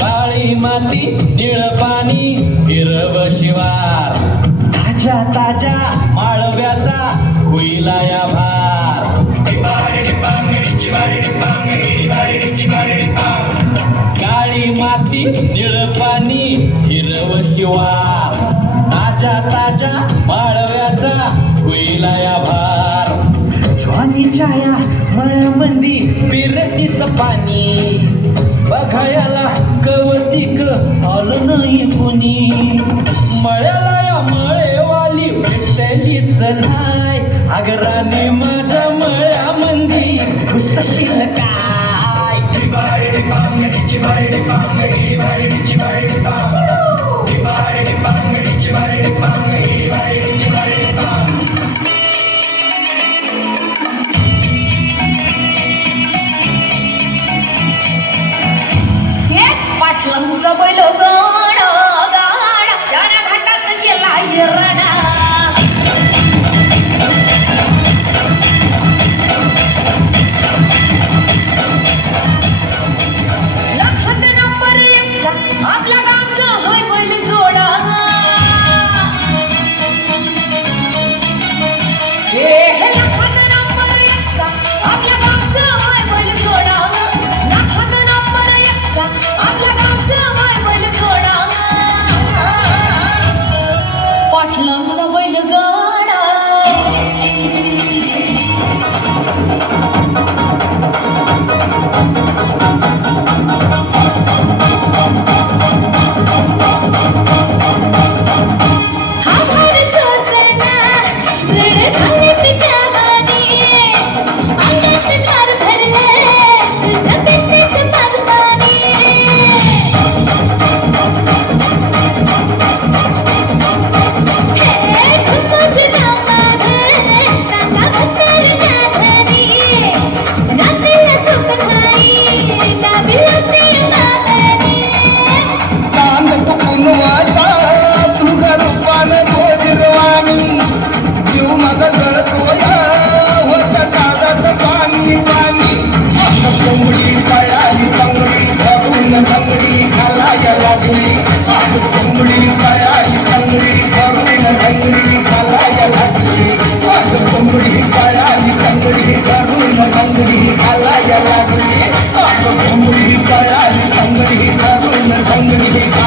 काळी माती निळ पाणी हिरव शिवार ताज्या ताज्या माळव्याचा होईला या भार काळी माती निळ पाणी हिरव शिवार ताज्या ताज्या माळव्याचा होईला या भार ज्वानीच्या या मळ्यामंदी बिरतीचं पाणी बघायला कवतिक आलं नाही कुणी मळ्याला या मळेवाली भेटलीच नाही आगराने माझ्या मळ्यामंदी घुसशील काय पाटलांचा बैल गाड गाड त्याने घाटात गेला हिरणा लाखात नंबर एकचा आपल्या गावचा होय बैल जोडा लाखात नंबर एकचा आपल्या गावचा होय बैल जोडा लाखात नंबर एकचा आपल्या पाटलांचा बैल गाडा हा भार सोसना रडे झाले पित्या गाणी अंगात झार भरले तुझ्या पित्याचं पारपाणी Angri